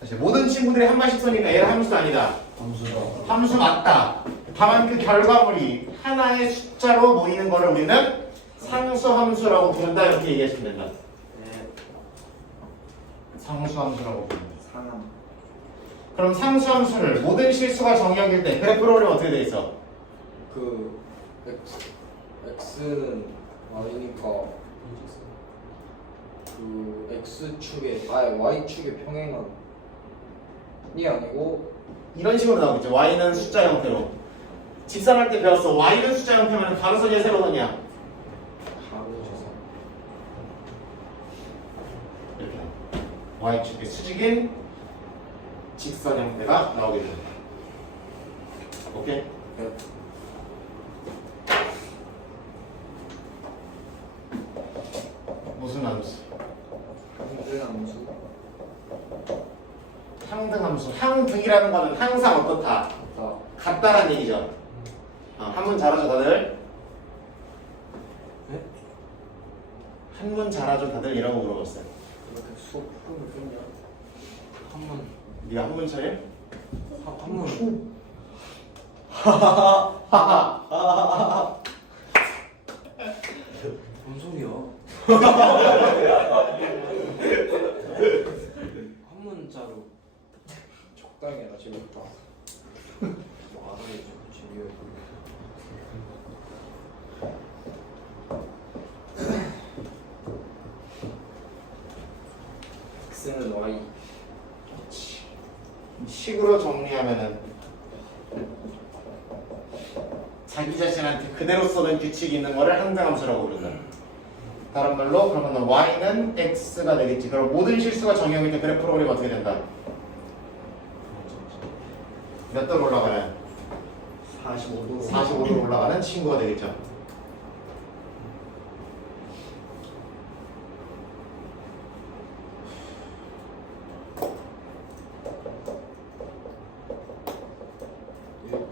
다시 모든 친구들이 한 마씩 써니까 얘는 함수 아니다. 함수다. 함수 맞다. 다만 그 결과물이 하나의 숫자로 모이는 거를 우리는 상수함수라고 부른다. 이렇게 얘기하시면 된다. 네. 상수함수라고 부른다. 상함. 그럼 상수함수를 모든 실수가 정의역일 때 그래프 프로그램 어떻게 돼 있어? 그 x는 y니까 그 x축의 y축의 평행한이 아니고 이런 식으로 나오겠죠. y는 숫자 형태로. 직선할 때 배웠어. y는 숫자 형태면 가로선이야 세로선이야? 가로져서 이렇게 y축의 수직인 직선 형태가 나오게 됩니다. 오케이? 네. 무슨 함수? 평등함수. 항등함수. 항등이라는 거는 항상 어떻다? 같다란 얘기죠. 한문 잘하죠 다들? 네? 한문 잘하죠 다들? 이라고 물어봤어요. 이렇게 수업 푸는 끝이야. 한문. 네가 한문 차례? 한문. 뭔 소리야? 한문자로 적당히 해라 재밌다. 뭐 알아야지 재미없고. x는 y. 식으로 정리하면은 자기 자신한테 그대로 써는 규칙이 있는 거를 항등함수라고 부른다. 다른 말로 그러면 y는 x가 되겠지. 그럼 모든 실수가 정의역일 때 그래프 프로그램이 어떻게 된다? 몇 도로 올라가는? 45도. 45도로 올라가는 친구가 되겠죠.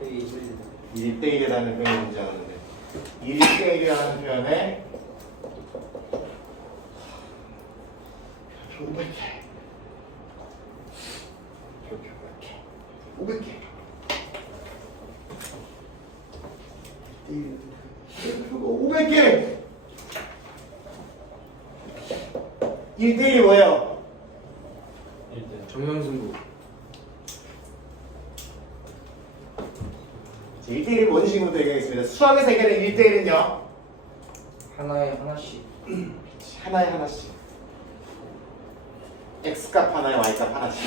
대 1대1이라는 표현이 등장하는데 1대1이라는 표현에 500개 500개 500개 1대1이 뭐예요? 정면승부. 1대1이 뭔 식으로 얘기하겠습니다. 수학에서 얘기하는 1대1은요 하나에 하나씩. 하나에 하나씩 x값 하나에 y값 하나씩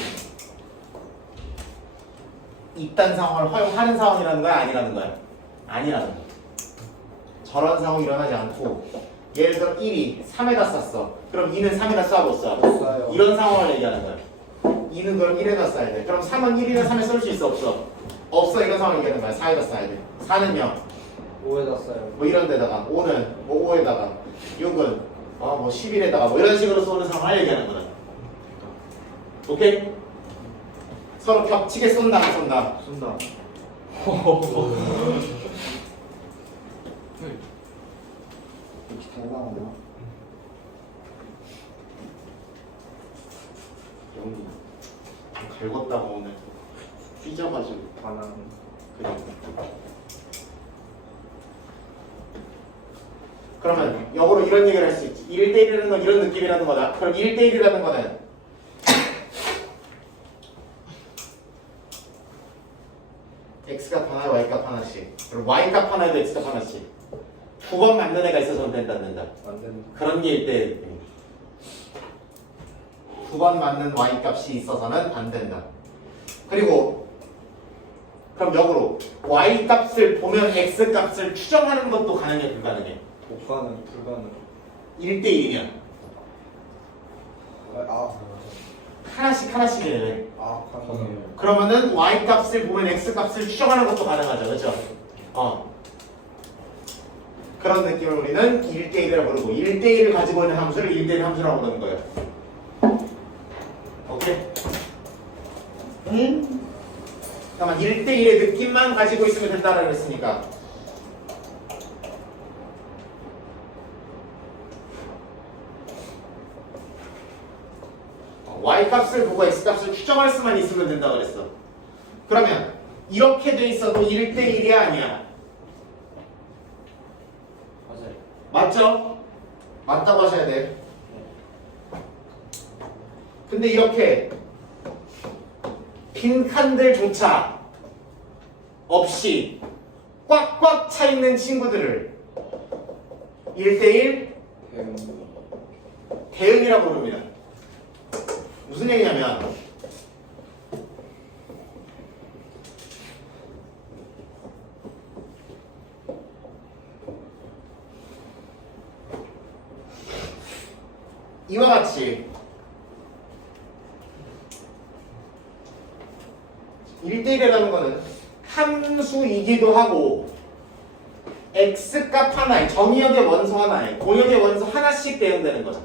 이딴 상황을 허용하는 상황이라는 거야? 아니라는 거야? 아니라는 거야. 저런 상황이 일어나지 않고 예를 들어 1이 3에다 쌌어. 그럼 2는 3에다 쏴 못 쏴? 쏴요. 이런 상황을 얘기하는 거야. 2는 그럼 1에다 쏴야 돼. 그럼 3은 1이나 3에 쏠 수 있어? 없어? 없어. 이런 상황을 얘기하는 거야. 4에다 쏴야 돼. 4는요? 5에다 써요. 뭐 이런 데다가 5는 뭐 5에다가 6은 뭐 11에다가 뭐 이런 식으로 쏘는 상황을 얘기하는 거다. 오케이? 서로 겹치게 쏜다 안 쏜다? 쏜다. 이렇게 잘 나오나? 영기 긁었다고 오늘 삐져가지고 반항. 그냥 그러면 역으로 이런 얘기를 할 수 있지. 1대1이라는 건 이런 느낌이라는 거다. 그럼 1대1이라는 거는 x값 하나, y값 하나씩. 그리고 y값 하나에도 x값 하나씩. 9번 맞는 애가 있어서는 된다, 안 된다. 안 된다. 그런 게 1대1. 9번 맞는 y값이 있어서는 안 된다. 그리고 그럼 역으로 y값을 보면 x값을 추정하는 것도 가능해, 불가능해? 복가는 불가능. 1대1이면 하나씩 하나씩이래. 가능해요. 그러면은 y값을 보면 x값을 추정하는 것도 가능하죠, 그렇죠? 그런 느낌을 우리는 1대1이라고 부르고 1대1을 가지고 있는 함수를 1대1 함수라고 부르는 거예요. 오케이? 잠깐만 1대1의 느낌만 가지고 있으면 된다라고 했으니까 y값을 보고 x값을 추정할 수만 있으면 된다 그랬어. 그러면 이렇게 돼 있어도 1대1이야 아니야? 맞아요. 맞죠? 맞다고 하셔야 돼. 근데 이렇게 빈칸들조차 없이 꽉꽉 차 있는 친구들을 1대1 대응이라고 부릅니다. 무슨 얘기냐면 이와 같이 1대1이라는 거는 함수이기도 하고 x값 하나에 정의역의 원소 하나에 공역의 원소 하나씩 대응되는 거죠.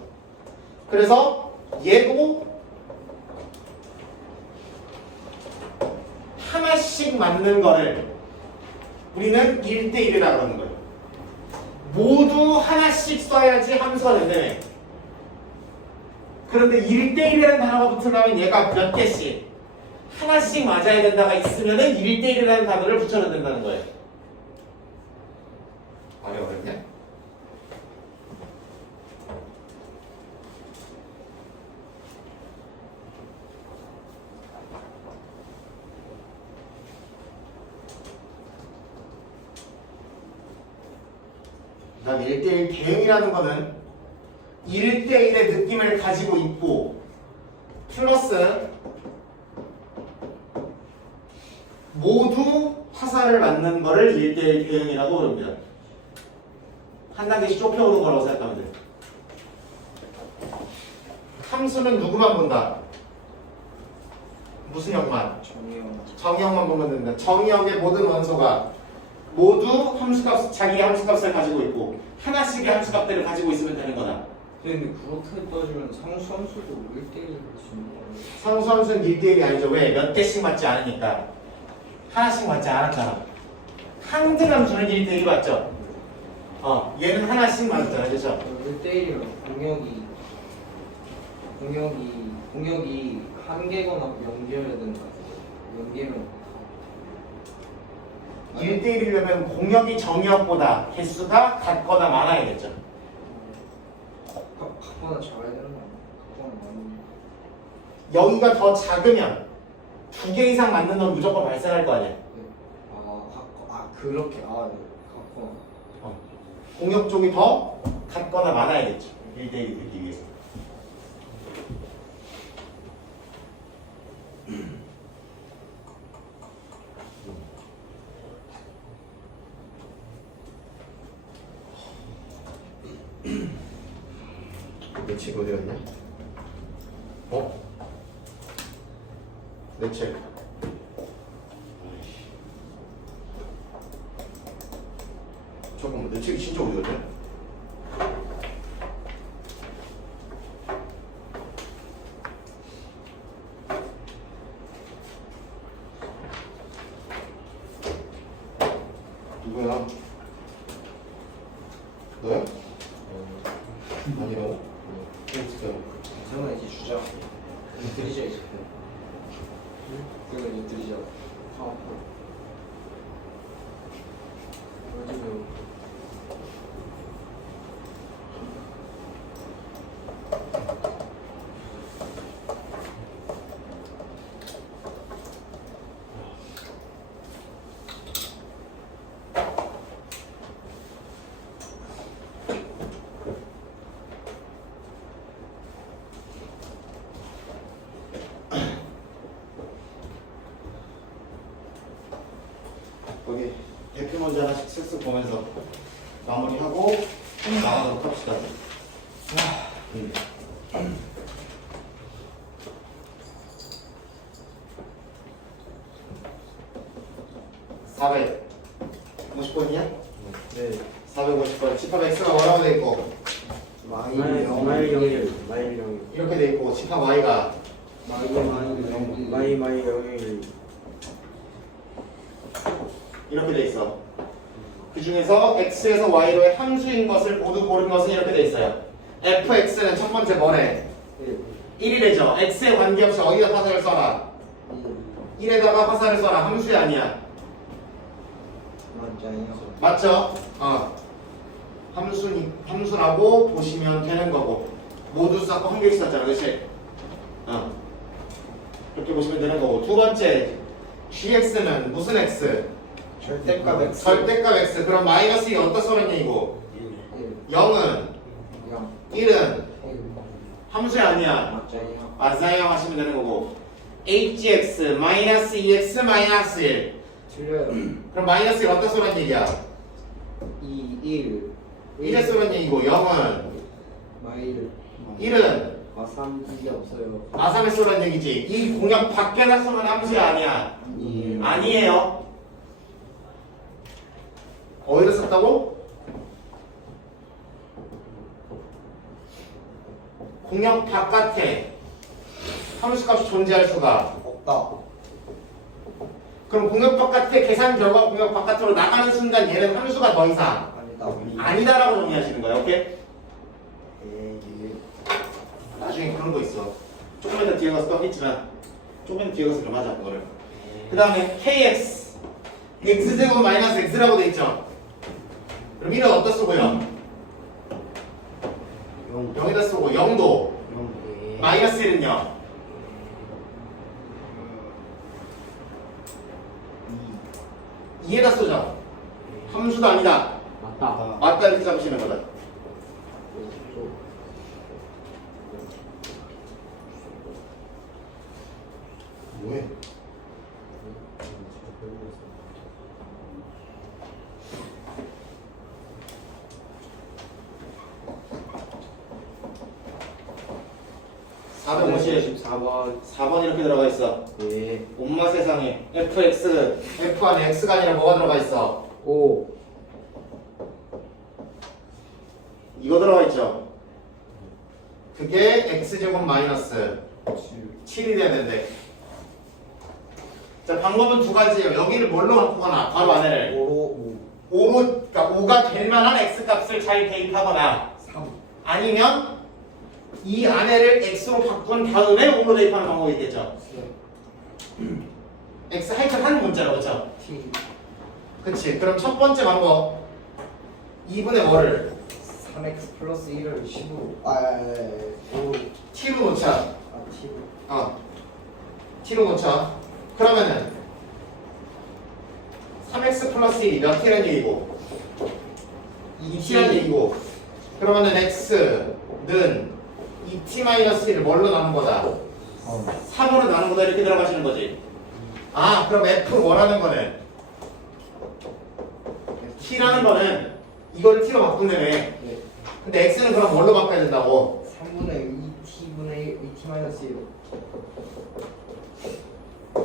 그래서 얘도 하나씩 맞는 거를 우리는 1대1이라고 하는 거예요. 모두 하나씩 써야지 함수가 된다며. 그런데 1대1이라는 단어가 붙으려면 얘가 몇 개씩 하나씩 맞아야 된다가 있으면은 1대1이라는 단어를 붙여야 된다는 거예요. 말이 어렵냐? 난 1대1 대응이라는 거는 1대1의 느낌을 가지고 있고 플러스 모두 화살을 맞는 거를 1대1 대응이라고 부릅니다. 한 단계씩 좁혀오는 거라고 생각하면 돼요. 함수는 누구만 본다? 무슨 형만? 정의형만 보면 됩니다. 정의형의 모든 원소가 모두 함수값, 자기의 함수값을 가지고 있고 하나씩의 함수값들을 가지고 있으면 되는 거다. 근데 그렇게 따지면 상수함수도 1대1일 수 있는 거예요. 상수함수는 1대1이 아니죠. 왜? 몇 개씩 맞지 않으니까. 하나씩 맞지 않았잖아. 항등함수는 1대1이 맞죠? 얘는 하나씩 맞잖아. 그렇죠? 1대1이면 공역이 한 개거나 연결해야 된다. 연계면 1대1이려면 공역이 정역보다 개수가 같거나 많아야겠죠. 갖거나 작아야 되는 거 아니야? 갖거나 많으면 여기가 더 작으면 2개 이상 맞는 건 무조건 발생할 거 아니야. 네. 그렇게 네. 갖거나 공역 쪽이 더 같거나 많아야겠죠. 1대1이 되기 위해서. 내 책 어디 갔냐? 내 책. 잠깐만, 내 책이 진짜 어디 갔냐? 누구야? 너야? 아니라고? 그러면 이제 주자. 드리자 이제. 그러면 이제 드리자. 어디로? 거기 대표 문제 하나씩 쓱쓱 보면서 마무리하고 나가도록 합시다. 450번이야? 네. 450번. 집합 X가 뭐라고 돼 있고 마일 이렇게 돼 있고 집합 Y가 마이 0일 이렇게 돼 있어. 그 중에서 X에서 Y로의 함수인 것을 모두 고른 것은 이렇게 돼 있어요. fx는 첫 번째 뭐래? 1이래죠. x에 관계없이 어디다 화살을 써라. 1에다가 화살을 써라. 함수야 아니야? 맞아요. 맞죠? 함수라고 보시면 되는 거고 모두 썼고 한 개씩 썼잖아, 그렇지? 그렇게 보시면 되는 거고 두 번째 gx는 무슨 x? 절대값 x. 절대값 x. 그럼 마이너스 1이 어디다 써놨냐 이거? 0은 1은 함수야 아니야? 맞아요 하시면 되는 거고 hgx 마이너스 2x 마이너스 1 틀려요. 그럼 마이너스 1 어디다 써놨냐 얘기야? 1 1에 쏘는 얘기고 0은 마일 1은 3 이게 없어요. 아삼에 쏘는 얘기지. 이 공약 밖에나 쏘는 함수야 아니야? 아니에요. 어디다 썼다고? 공약 바깥에 함수값이 존재할 수가 없다. 그럼 공약 바깥에 계산 결과 공약 바깥으로 나가는 순간 얘는 함수가 더 이상 아니다. 아니다라고 정리하시는 거예요. 오케이? 나중에 그런 거 있어. 조금만 더 뒤에 가서 또 하겠지만 조금만 더 뒤에 가서 좀 하자 그거를. 그 다음에 kx x제곱 마이너스 x라고 돼 있죠. 그럼 1은 어디다 쓰고요? 0에다 쓰고 0도 마이너스 1은요? 2에다 쓰죠. 함수도 아니다. 맞다. 맞다 이렇게 잡으시는 거다. 뭐해? 번 4번 이렇게 들어가 있어. 네. 엄마 세상에 fx f 안에 x가 아니라 뭐가 들어가 있어? 5 이거 들어가 있죠. 그게 x제곱 마이너스 7이 돼야 되는데. 자 방법은 두 가지예요. 여기를 뭘로 바꾸거나 바로 안에를 5로 그러니까 5가 될 만한 x 값을 잘 대입하거나 3 아니면 이 안에를 x로 바꾼 다음에 5로 대입하는 방법이 있겠죠. x 하여튼 한 문자로 그렇죠? T 그치. 그럼 첫 번째 방법 2분의 뭐를 3x 플러스 1을 10으로 5로 t로 놓자. T로 t로 놓자. 그러면은 3x 플러스 1이 몇 t라는 얘기고 2t라는 얘기고 그러면은 x는 2t-1을 뭘로 나눈 거다? 3으로 나눈 거다 이렇게 들어가시는 거지. 아 그럼 f 원하는 거는 t라는 거는 이걸 t로 바꾼다며. 네. 근데 x는 그럼 뭘로 바꿔야 된다고? 3분의 2t분의 2t-1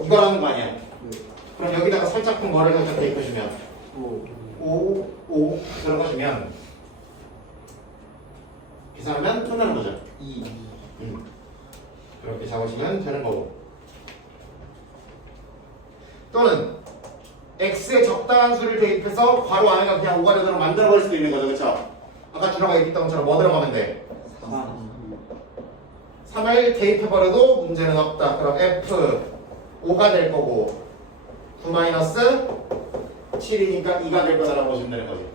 이거라는 거 아니야. 네. 그럼 여기다가 살짝쿵 뭐를 살짝 대입해주면 5 들어가주면 계산하면 끝나는 거죠. 2 그렇게 잡으시면 되는 거고. 또는 x에 적당한 수를 대입해서 괄호 안에가 그냥 5가 되도록 만들어버릴 수도 있는 거죠. 그렇죠? 아까 들어가 있던 것처럼 뭐 들어가면 돼? 3을 대입해버려도 문제는 없다. 그럼 f 5가 될 거고 9-7이니까 2가 될 거다라고 보시면 되는 거지.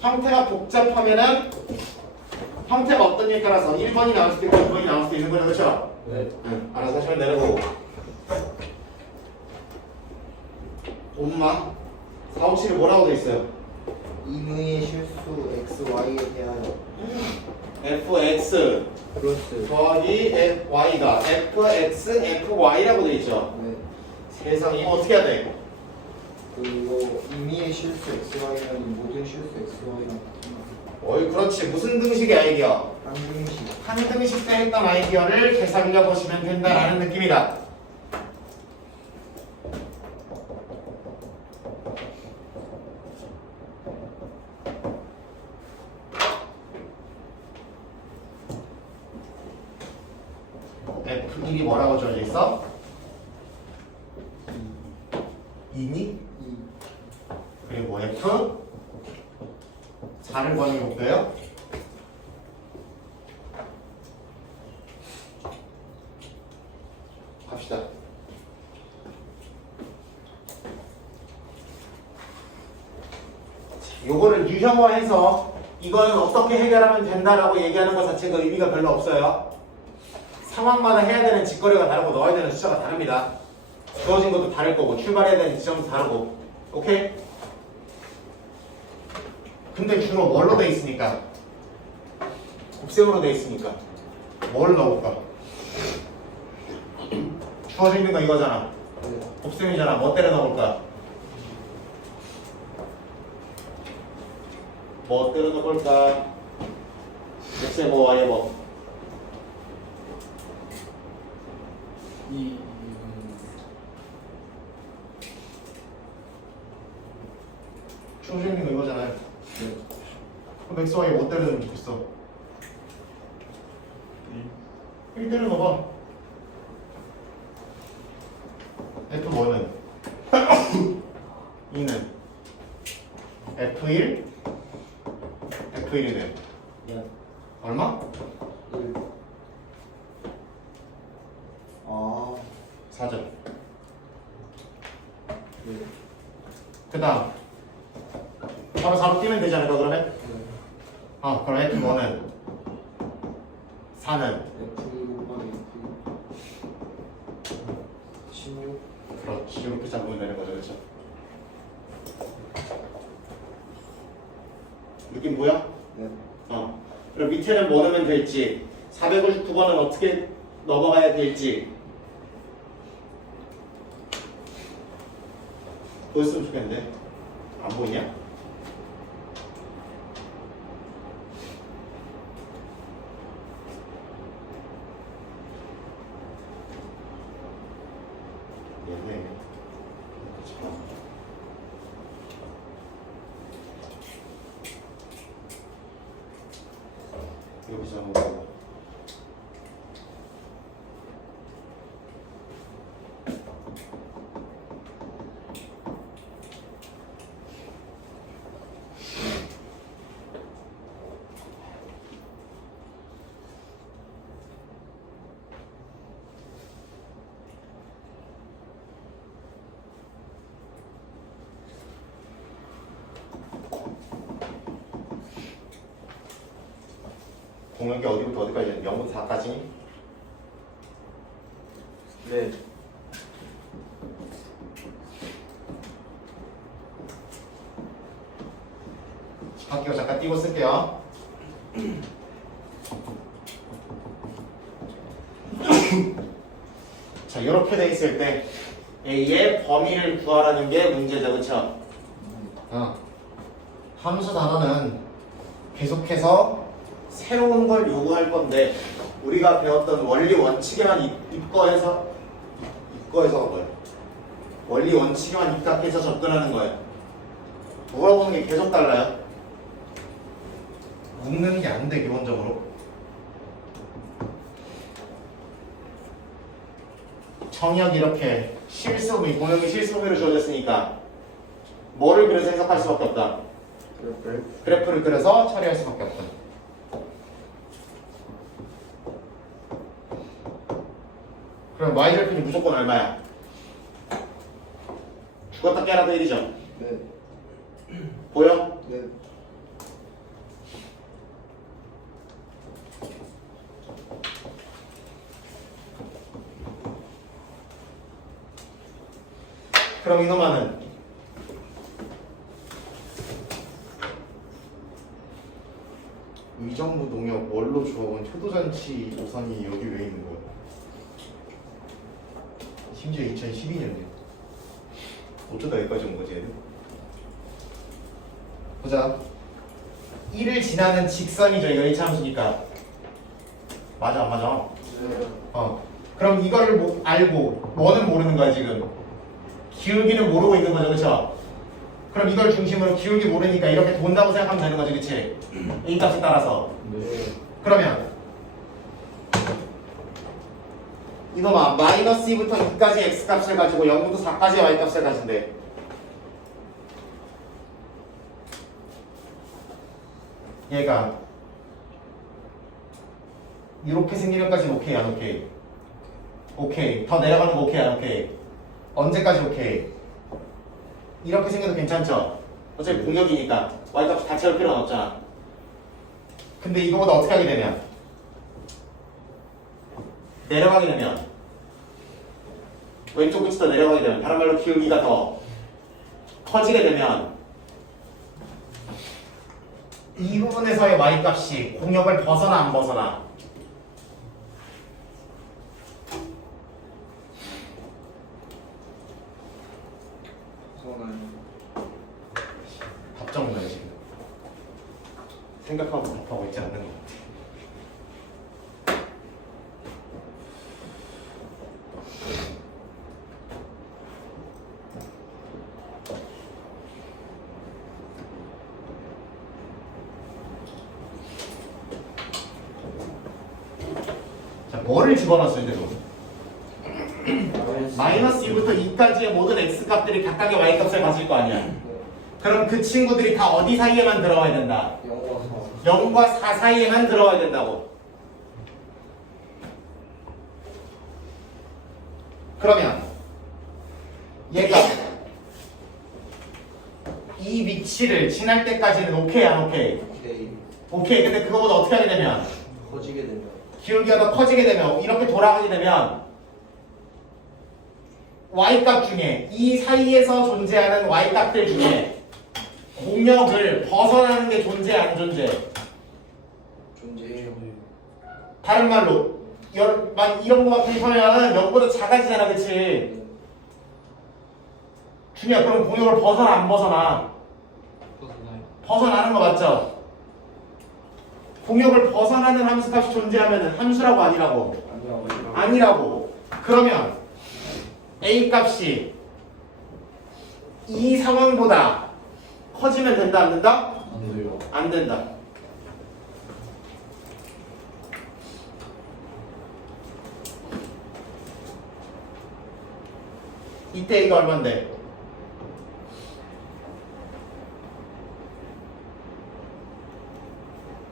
형태가 복잡하면은 형태가 어떤 일 따라서 1번이 나올 수도 있고 2번이 나올 수도 있는 거죠. 그렇죠? 네. 응. 알아서 하시면 되는 거고. 엄마 4, 5, 7이 뭐라고 돼 있어요? 임의의 실수 xy에 대하여 fx 플러스 더하기 fy가 fx, fy라고 돼 있죠. 네. 세상 이거 어떻게 해야 돼? 그리고 임의의 실수 xy는 모든 실수 xy랑 어이 그렇지. 무슨 등식의 아이디어? 한등식 한 등식 때 했던 아이디어를 되살려 보시면 된다라는 느낌이다. F1이 뭐라고 주어져 있어? 2니? 그리고 F 4를 구하는 게 목표예요? 갑시다. 요거를 유형화해서 이거는 어떻게 해결하면 된다라고 얘기하는 것 자체가 의미가 별로 없어요. 상황마다 해야 되는 직거래가 다르고 넣어야 되는 숫자가 다릅니다. 주어진 것도 다를 거고 출발해야 되는 지점도 다르고. 오케이? 근데 주로 뭘로 돼 있으니까? 곱셈으로 돼 있으니까 뭘 넣을까? 주어져 있는 거 이거잖아. 곱셈이잖아. 뭐 때려 넣을까? 뭐 때려 넣을까? X에 뭐 Y에 뭐? 주어져 있는 거 이거잖아요. 그럼 X, Y에 뭐 때려 넣으면 좋겠어? 1 때려 넣어봐. F1은 2는 F1 F1이네. 얼마? 1. 아, 4점. 1. 그 다음 바로 4로 뛰면 되지 않을까 그러면? 그럼 F1은 4는 F 곱하기 F 16. 그렇지. 이렇게 잡으면 되는 거죠. 그렇죠? 느낌 보여? 네. 그럼 밑에는 뭐 넣으면 될지 459번은 어떻게 넘어가야 될지 보였으면 좋겠는데 안 보이냐? 얘네 참. 여기서 한번 공역이 어디부터 어디까지? 0부터 4까지? 네. 할게요. 잠깐 띄고 쓸게요. 자, 이렇게 돼 있을 때 A의 범위를 구하라는 게 문제죠, 그렇죠? 함수 단어는 계속해서 새로운 걸 요구할 건데 우리가 배웠던 원리 원칙에만 입거해서 뭐예요? 원리 원칙에만 입각해서 접근하는 거예요. 물어보는 게 계속 달라요. 묶는 게 안 돼, 기본적으로. 정의역이 이렇게 실수범위, 공역이 실수범위로 주어졌으니까 뭐를 그려서 해석할 수밖에 없다. 그래프를 그려서 처리할 수밖에 없다. 그럼 y절편이 무조건 얼마야? 죽었다 깨라도 1이죠? 네. 보여? 네. 그럼 이놈아는 의정부 농협 원로 조합원 효도잔치 노선이 여기 왜 있는 거야? 심지어 2012년이야. 어쩌다 여기까지 온 거지 얘는? 보자. 1을 지나는 직선이죠. 이거 1차 함수니까. 맞아 안 맞아? 그럼 이걸 알고 뭐는 모르는 거야 지금. 기울기는 모르고 있는 거죠, 그렇죠? 그럼 이걸 중심으로 기울기 모르니까 이렇게 돈다고 생각하면 되는 거죠, 그렇지? A 값에 따라서. 네. 그러면 이놈아 마이너스 2부터 2까지 x 값을 가지고 0부터 4까지의 y 값을 가진대. 얘가 이렇게 생기면까지는 오케이 안 오케이? 오케이. 더 내려가는 거 오케이 안 오케이? 언제까지 오케이? 이렇게 생겨도 괜찮죠? 어차피 공역이니까 y값 다 채울 필요는 없잖아. 근데 이거보다 어떻게 하게 되면 내려가게 되면 왼쪽 끝이 더 내려가게 되면 다른 말로 기울기가 더 커지게 되면 이 부분에서의 y값이 공역을 벗어나 안 벗어나? 저는 답정 없네 지금. 생각하고 답하고 있지 않는 것 같아. 자, 뭐를 집어넣었을 때도 마이너스 2부터 2까지의 모든 x값들이 각각의 y값을 가질 거 아니야. 그럼 그 친구들이 다 어디 사이에만 들어와야 된다? 0과 4 사이에만 들어와야 된다고. 그러면 얘가 이 위치를 지날 때까지는 오케이 안 오케이? 오케이. 오케이. 근데 그거보다 어떻게 하게 되면 커지게 되면 기울기가 더 커지게 되면 이렇게 돌아가게 되면 y값 중에 이 사이에서 존재하는 y값들 중에 공역을 벗어나는 게 존재 안 존재? 존재해요. 다른 말로 이런 거 같은 서면은 0보다 작아지잖아, 그치? 중요해. 그럼 공역을 벗어나 안 벗어나? 벗어나는 거 맞죠? 공역을 벗어나는 함수값이 존재하면 함수라고 아니라고? 아니라고. 그러면 A 값이 이 상황보다 커지면 된다 안 된다? 안 돼요. 안 된다. 이때 A가 얼만데?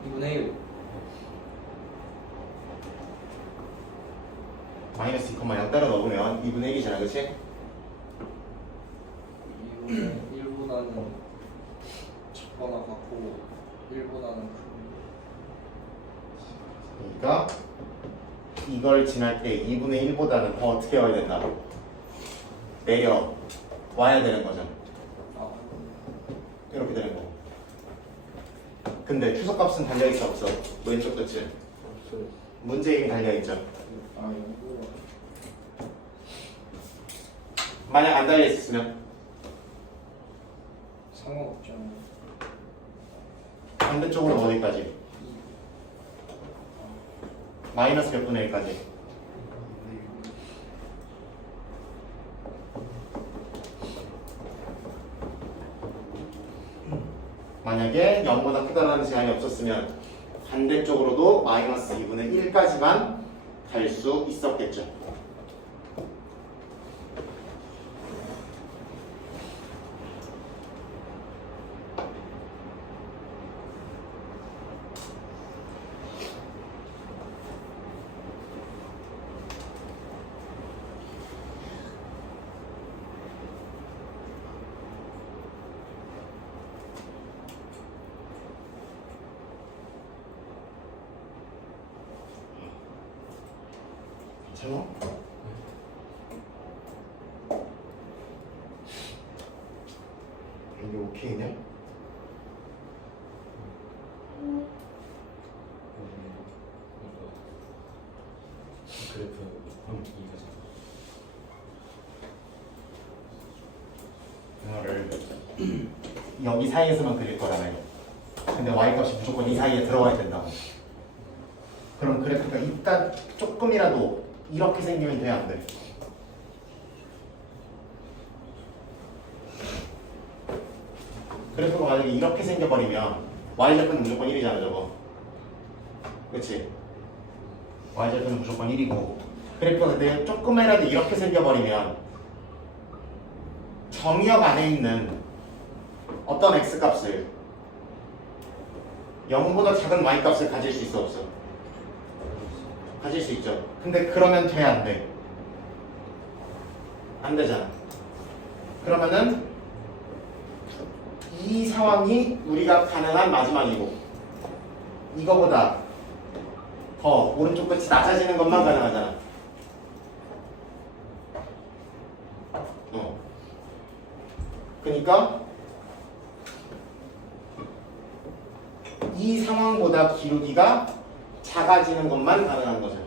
이분의 1. 마이너스 2,0 따라 넣으면 2분의 1이잖아, 그치? 2분의 1보다는 작거나 같고 1보다는 그러니까 이걸 지날 때 2분의 1보다는 더 어떻게 와야 된다? 내려 와야 되는 거죠. 아, 이렇게 되는 거. 근데 추석값은 달려있어 없어? 왼쪽 끝은 없어요. 문제임이 달려있죠. 아, 이거 만약 안 달려있었으면 상관없잖아요. 반대쪽으로 어디까지? 마이너스 몇 분의 1까지? 만약에 0보다 크다라는 제한이 없었으면 반대쪽으로도 마이너스 2분의 1까지만 갈 수 있었겠죠. 괜찮아? 이게 오케이냐? 이거를 여기 사이에서만 그릴 거라며요. 근데 y값이 무조건 이 사이에 들어와야 된다고. 그럼 그래프가 이따 조금이라도 이렇게 생기면 돼, 안 돼? 그래프가 만약에 이렇게 생겨버리면 y절편은 무조건 1이잖아, 저거. 그치? y절편은 무조건 1이고 그래프가 근데 조금이라도 이렇게 생겨버리면 정의역 안에 있는 어떤 x값을 0보다 작은 y값을 가질 수 있어 없어? 가질 수 있죠. 근데 그러면 돼, 안 돼? 안 되잖아. 그러면은 이 상황이 우리가 가능한 마지막이고 이거보다 더 오른쪽 끝이 낮아지는 것만 가능하잖아. 그러니까 이 상황보다 기울기가 작아지는 것만 가능한 거죠.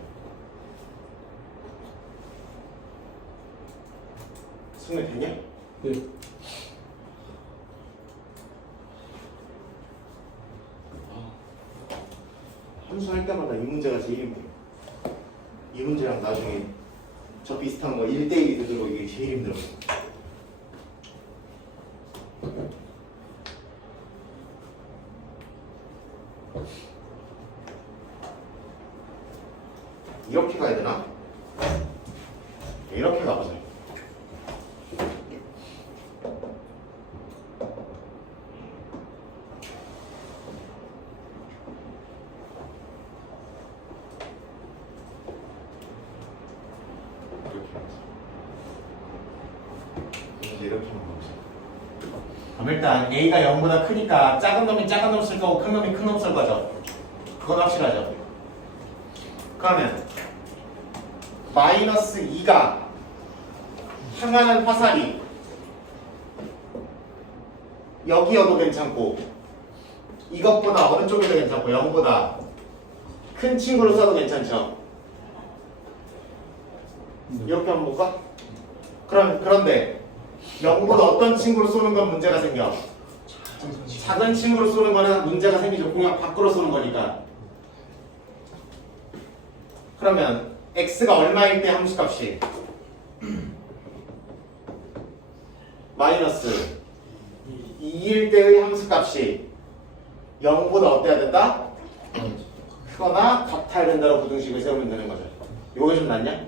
승리 됐냐? 네. 함수 할 때마다 이 문제가 제일 힘들어. 이 문제랑 나중에 저 비슷한 거 1대1도 들고 이게 제일 힘들어. 이렇게 가야 되나? 이렇게 가보자. 이렇게 하는 거지. 그럼 일단 A가 0보다 크니까 작은 놈이 작은 놈 쓸 거고 큰 놈이 큰 놈 쓸 거죠. 그건 확실하죠. 그러면 마이너스 2가 향하는 화살이 여기여도 괜찮고 이것보다 어느 쪽에도 괜찮고 0보다 큰 친구로 써도 괜찮죠. 이렇게 한번 볼까? 그런데 0보다 어떤 친구로 쏘는 건 문제가 생겨. 작은 친구로 쏘는 거는 문제가 생기죠. 공약 밖으로 쏘는 거니까. 그러면 x가 얼마일 때 함수값이 마이너스 2일 때의 함수값이 0보다 어때야 된다? 크거나 같아야 된다고 부등식을 세우면 되는 거죠. 요게 좀 낫냐?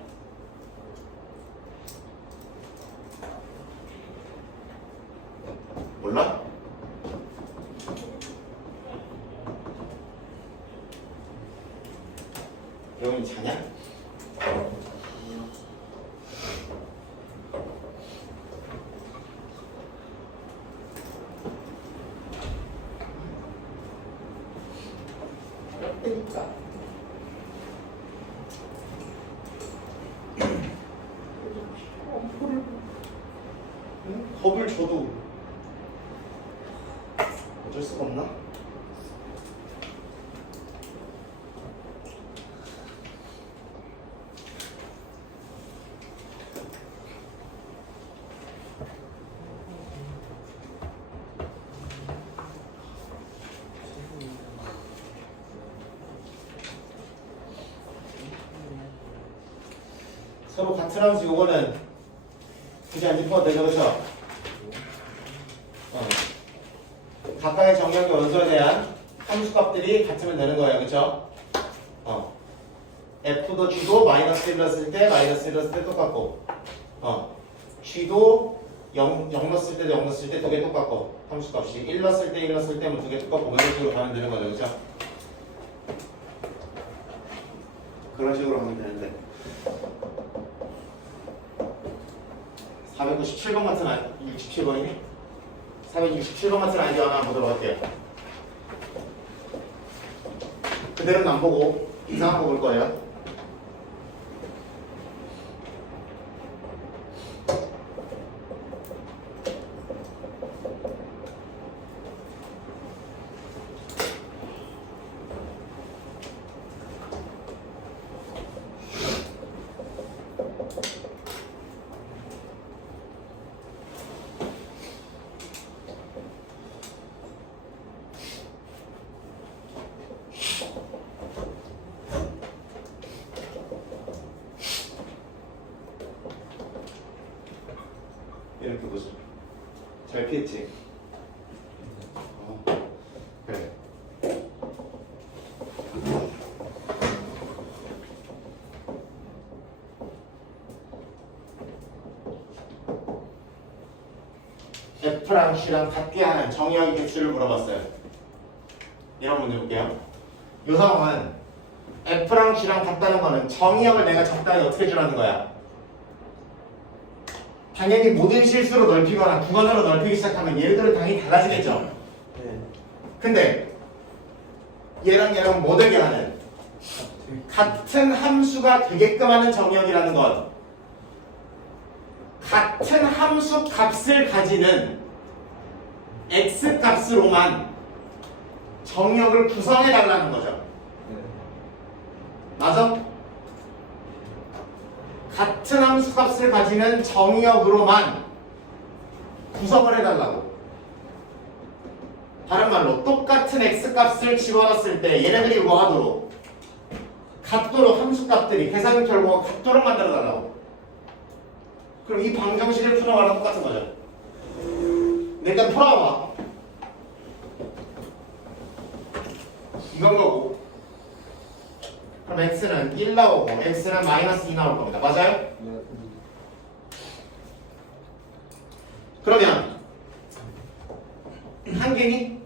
몰라? 여러분 자냐? 그러니까 겁을 줘도 어쩔 수가 없나? 서로 같은 함수 요거는 굳이 안 짚어도 되죠, 그렇죠? 각각의 정렬과 원소에 대한 함수값들이 같으면 되는 거예요, 그렇죠? F도 G도 마이너스 1 넣었을 때 마이너스 1 넣었을 때 똑같고 G도 0 넣었을 때도 0 넣었을 때 두 개 똑같고 함수값이 1 넣었을 때 1 넣었을 때 두 개 똑같고 이런 식으로 가면 되는 거죠, 그렇죠? 그런 식으로 하면 되는데 497번 같은 67번이니? 467번 같은 아이디어 하나 보도록 할게요. 그대로는 안 보고 이상한 거 볼 거예요. 이렇게 보자. 잘 피했지? 그래. F랑 C랑 같게 하는 정의역의 개수를 물어봤어요. 이런 문제 볼게요. 이 상황은 F랑 C랑 같다는 거는 정의역을 내가 적당히 어떻게 주라는 거야? 당연히 모든 실수로 넓히거나 구간으로 넓히기 시작하면 얘들은 당연히 달라지겠죠. 네. 근데 얘랑 얘랑 뭐 되게 하는 같은 함수가 되게끔 하는 정의역이라는 건 같은 함수 값을 가지는 x 값으로만 정의역을 구성해 달라는 거죠. 맞아? 같은 함수 값을 가지는 정의역으로만 구성을 해달라고. 다른 말로 똑같은 x 값을 집어넣었을 때 얘네들이 뭐 하도록 같도록 함수 값들이 계산 결과가 같도록 만들어 달라고. 그럼 이 방정식을 푸는 거랑 똑같은 거죠. 일단 풀어봐. 이건 거고. 그럼 x는 1 나오고 x는 마이너스 2 나올 겁니다. 맞아요? 그러면 한 개니?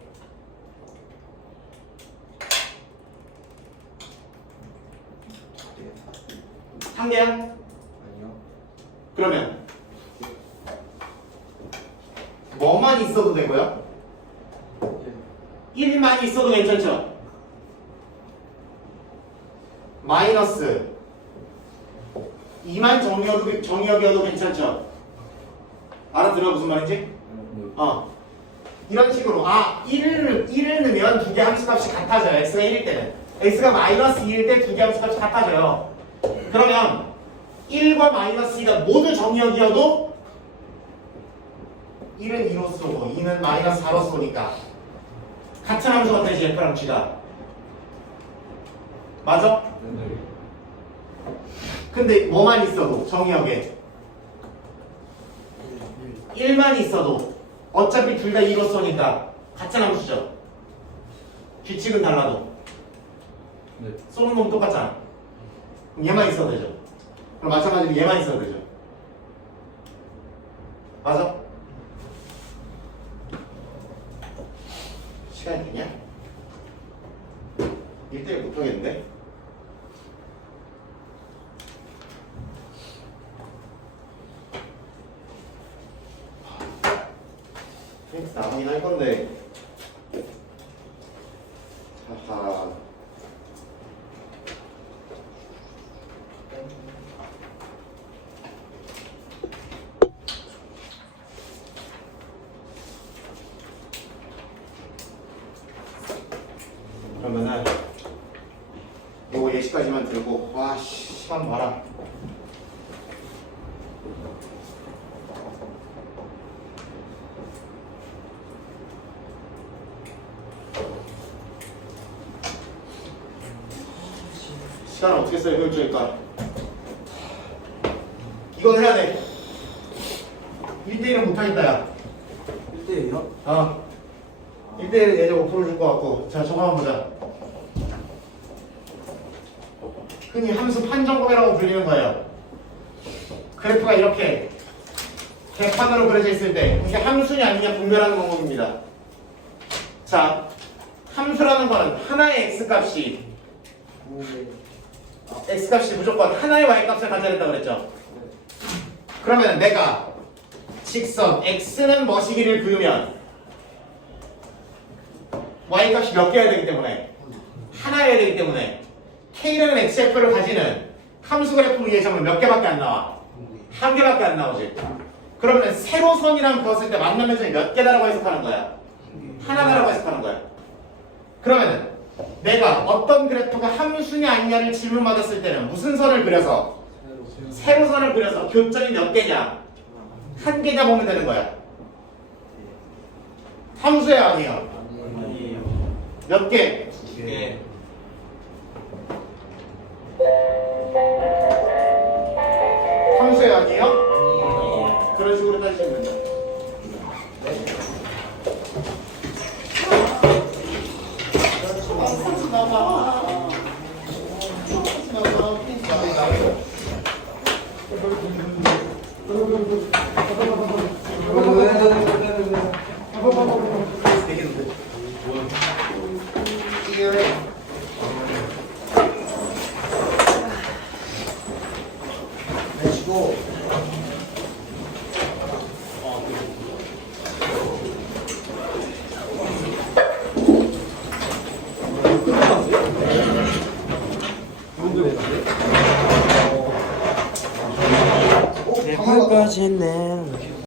한 개야? 아니요. 그러면 뭐만 있어도 되고요? 1만 있어도 괜찮죠? 마이너스 2만 정의역이어도 괜찮죠? 알아들어 무슨 말인지? 이런 식으로 1을 넣으면 두 개 함수값이 같아져요. x가 1일 때는 x가 마이너스 2일 때 두 개 함수값이 같아져요. 그러면 1과 마이너스 2가 모두 정의역이어도 1은 2로 쓰고 2는 마이너스 4로 쏘니까 같은 함수가 되지 f랑 g가. 맞아? 근데 뭐만 있어도 정의역에 1만 있어도 어차피 둘 다 2로 쏘니까 같은 함수죠. 규칙은 달라도 쏘는 놈 똑같잖아. 그럼 얘만 있어도 되죠. 그럼 마찬가지로 얘만 있어도 되죠. 맞아? 시간이 되냐? 1대1 못하겠는데? 나오긴 할 건데. 하하. 그러면은 요거 예시까지만 들고 와 시간 봐라. 시간을 어떻게 써야 효율적일까? 이건 해야 돼. 1대1은 못하겠다 야. 1대1이요? 1대1은 예전 5% 줄 것 같고. 자 저거 한번 보자. 흔히 함수 판정법이라고 불리는 거예요. 그래프가 이렇게 개판으로 그려져 있을 때 이게 함수냐 아니냐 분별하는 방법입니다. 자, 함수라는 거는 하나의 x값이 x값이 무조건 하나의 y값을 가져야 된다고 그랬죠. 그러면 내가 직선 x는 뭐시기를 그으면 y값이 몇 개여야 되기 때문에 하나여야 되기 때문에 k라는 x좌표를 가지는 함수 그래프 예정은 몇 개밖에 안 나와? 한 개밖에 안 나오지. 그러면 세로선이랑 그었을 때 만난 면적이 몇 개다라고 해석하는 거야? 하나다라고 해석하는 거야. 그러면 내가 어떤 그래프가 함수냐 아니냐를 질문받았을 때는 무슨 선을 그려서? 세로선을 그려서 교점이 몇 개냐? 한 개냐 보면 되는 거야. 함수야 아니야? 아니에요. 몇 개? 2개. 함수야 아니에요? 아니에요. 그런 식으로 따지시면 된다. 내치고 오, 100분까지 했네.